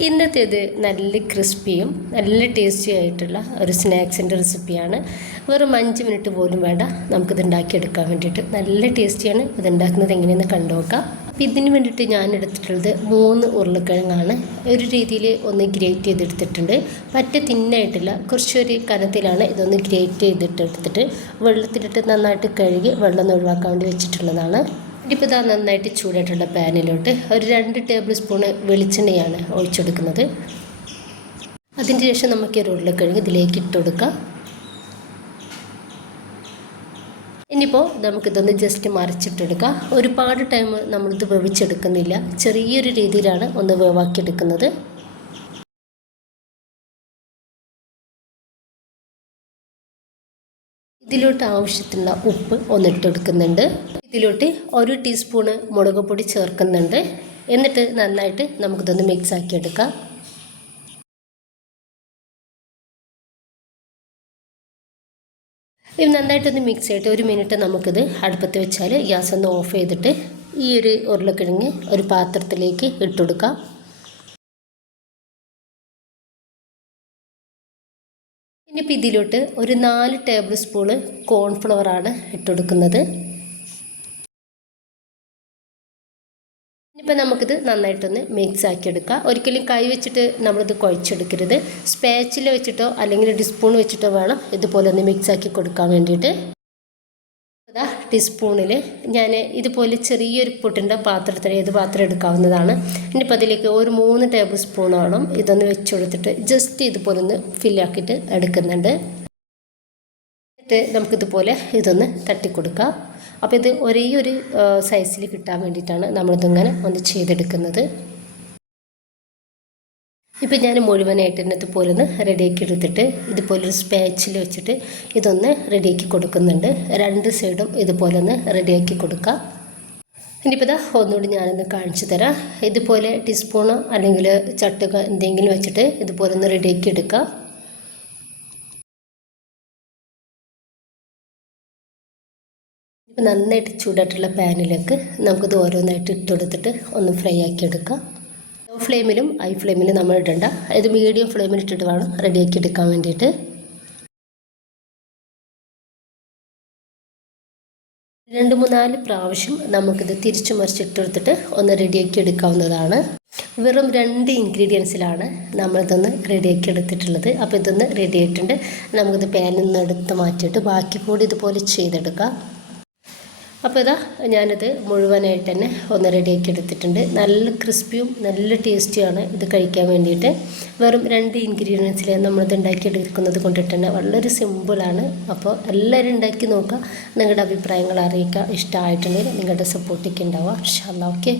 ഇന്നത്തേത് നല്ല ക്രിസ്പിയും നല്ല ടേസ്റ്റി ആയിട്ടുള്ള ഒരു സ്നാക്സിൻ്റെ റെസിപ്പിയാണ്. വെറും 5 മിനിറ്റ് പോലും വേണ്ട നമുക്കിത് ഉണ്ടാക്കിയെടുക്കാൻ വേണ്ടിയിട്ട്. നല്ല ടേസ്റ്റിയാണ്. ഇത് ഉണ്ടാക്കുന്നത് എങ്ങനെയെന്ന് കണ്ടുനോക്കാം. അപ്പോൾ ഇതിന് വേണ്ടിയിട്ട് ഞാൻ എടുത്തിട്ടുള്ളത് 3 ഉരുളക്കിഴങ്ങാണ്. ഒരു രീതിയിൽ ഒന്ന് ഗ്രേറ്റ് ചെയ്തെടുത്തിട്ടുണ്ട്. പറ്റ തിന്നായിട്ടില്ല, കുറച്ചൊരു കനത്തിലാണ് ഇതൊന്ന് ഗ്രേറ്റ് ചെയ്തിട്ടെടുത്തിട്ട് വെള്ളത്തിലിട്ട് നന്നായിട്ട് കഴുകി വെള്ളം ഒഴിവാക്കാൻ വേണ്ടി വെച്ചിട്ടുള്ളതാണ്. ഇപ്പോൾ ഇതാ നന്നായിട്ട് ചൂടായിട്ടുള്ള പാനിലോട്ട് ഒരു 2 ടേബിൾ സ്പൂണ് വെളിച്ചെണ്ണയാണ് ഒഴിച്ചെടുക്കുന്നത്. അതിന് ശേഷം നമുക്ക് ഒരു ഉരുളക്കിഴങ്ങ് ഇതിലേക്ക് ഇട്ട് കൊടുക്കാം. ഇനിയിപ്പോൾ നമുക്കിതൊന്ന് ജസ്റ്റ് മറിച്ചിട്ടെടുക്കാം. ഒരുപാട് ടൈം നമ്മളിത് വേവിച്ചെടുക്കുന്നില്ല, ചെറിയൊരു രീതിയിലാണ് ഒന്ന് വേവാക്കിയെടുക്കുന്നത്. ഇതിലോട്ട് ആവശ്യത്തിനുള്ള ഉപ്പ് ഒന്നിട്ടെടുക്കുന്നുണ്ട്. ഇതിലോട്ട് 1 ടീസ്പൂണ് മുളക് പൊടി ചേർക്കുന്നുണ്ട്. എന്നിട്ട് നന്നായിട്ട് നമുക്കിതൊന്ന് മിക്സ് ആക്കി എടുക്കാം. ഇത് നന്നായിട്ടൊന്ന് മിക്സ് ആയിട്ട് 1 മിനിറ്റ് നമുക്കിത് അടുപ്പത്ത് വെച്ചാൽ ഗ്യാസ് ഒന്ന് ഓഫ് ചെയ്തിട്ട് ഈ ഒരു ഉരുളക്കിഴങ്ങ് ഒരു പാത്രത്തിലേക്ക് ഇട്ടുകൊടുക്കാം. ഇനിയിപ്പോൾ ഇതിലോട്ട് ഒരു 4 ടേബിൾ സ്പൂണ് കോൺഫ്ലവറാണ് ഇട്ടുകൊടുക്കുന്നത്. ഇനിയിപ്പോൾ നമുക്കിത് നന്നായിട്ടൊന്ന് മിക്സ് ആക്കി എടുക്കാം. ഒരിക്കലും കൈ വെച്ചിട്ട് നമ്മളിത് കുഴച്ചെടുക്കരുത്. സ്പാച്ചില വെച്ചിട്ടോ അല്ലെങ്കിൽ ടീസ്പൂൺ വെച്ചിട്ടോ വേണം ഇതുപോലെ ഒന്ന് മിക്സ് ആക്കി കൊടുക്കാൻ വേണ്ടിയിട്ട്. അതാ ടീസ്പൂണിൽ ഞാൻ ഇതുപോലെ ചെറിയൊരു പൊട്ടിൻ്റെ പാത്രത്തിൽ ഏത് പാത്രം എടുക്കാവുന്നതാണ്. ഇനിയിപ്പോൾ അതിലേക്ക് ഒരു 3 ടേബിൾ സ്പൂണോളം ഇതൊന്ന് വെച്ച് കൊടുത്തിട്ട് ജസ്റ്റ് ഇതുപോലെ ഒന്ന് ഫില്ലാക്കിയിട്ട് എടുക്കുന്നുണ്ട്. എന്നിട്ട് നമുക്കിതുപോലെ ഇതൊന്ന് തട്ടിക്കൊടുക്കാം. അപ്പോൾ ഇത് ഒരേ ഒരു സൈസിൽ കിട്ടാൻ വേണ്ടിയിട്ടാണ് നമ്മളിതിങ്ങനെ ഒന്ന് ചെയ്തെടുക്കുന്നത്. ഇപ്പോൾ ഞാൻ മുഴുവനായിട്ട് തന്നെ ഇതുപോലെ ഒന്ന് റെഡിയാക്കി എടുത്തിട്ട് ഇതുപോലൊരു സ്പാച്ചിൽ വെച്ചിട്ട് ഇതൊന്ന് റെഡിയാക്കി കൊടുക്കുന്നുണ്ട്. 2 സൈഡും ഇതുപോലെ ഒന്ന് റെഡിയാക്കി കൊടുക്കാം. ഇനിയിപ്പോൾ ഇതാ ഒന്നുകൂടി ഞാനൊന്ന് കാണിച്ചു തരാം. ഇതുപോലെ ടീസ്പൂണോ അല്ലെങ്കിൽ ചട്ടുക എന്തെങ്കിലും വെച്ചിട്ട് ഇതുപോലെ ഒന്ന് റെഡിയാക്കി എടുക്കാം. ഇപ്പോൾ നന്നായിട്ട് ചൂടായിട്ടുള്ള പാനിലേക്ക് നമുക്കിത് ഓരോന്നായിട്ട് ഇട്ട് കൊടുത്തിട്ട് ഒന്ന് ഫ്രൈ ആക്കി എടുക്കാം. ലോ ഫ്ലെയിമിലും ഹൈ ഫ്ലെയിമിലും നമ്മൾ ഇടണ്ട, ഇത് മീഡിയം ഫ്ലെയിമിൽ ഇട്ടിട്ട് വേണം റെഡിയാക്കി എടുക്കാൻ വേണ്ടിയിട്ട്. 2-3-4 പ്രാവശ്യം നമുക്കിത് തിരിച്ചു മറിച്ചിട്ടെടുത്തിട്ട് ഒന്ന് റെഡിയാക്കി എടുക്കാവുന്നതാണ്. വെറും 2 ഇൻഗ്രീഡിയൻസിലാണ് നമ്മളിതൊന്ന് റെഡിയാക്കി എടുത്തിട്ടുള്ളത്. അപ്പോൾ ഇതൊന്ന് റെഡി ആയിട്ടുണ്ട്. നമുക്കിത് പാനിൽ നിന്ന് എടുത്ത് മാറ്റിയിട്ട് ബാക്കി കൂടി ഇതുപോലെ ചെയ്തെടുക്കാം. അപ്പോൾ ഇതാ ഞാനിത് മുഴുവനായിട്ട് തന്നെ ഒന്ന് റെഡിയാക്കി എടുത്തിട്ടുണ്ട്. നല്ല ക്രിസ്പിയും നല്ല ടേസ്റ്റിയാണ് ഇത് കഴിക്കാൻ വേണ്ടിയിട്ട്. വെറും 2 ഇൻഗ്രീഡിയൻസിൽ നമ്മളിത് ഉണ്ടാക്കിയെടുക്കുന്നത് കൊണ്ടിട്ട് തന്നെ വളരെ സിമ്പിളാണ്. അപ്പോൾ എല്ലാവരും ഉണ്ടാക്കി നോക്കുക. നിങ്ങളുടെ അഭിപ്രായങ്ങൾ അറിയിക്കുക. ഇഷ്ടമായിട്ടുണ്ടെങ്കിൽ നിങ്ങളുടെ സപ്പോർട്ടൊക്കെ ഉണ്ടാവുക. ഇൻഷാ അല്ലാഹ്. ഓക്കെ.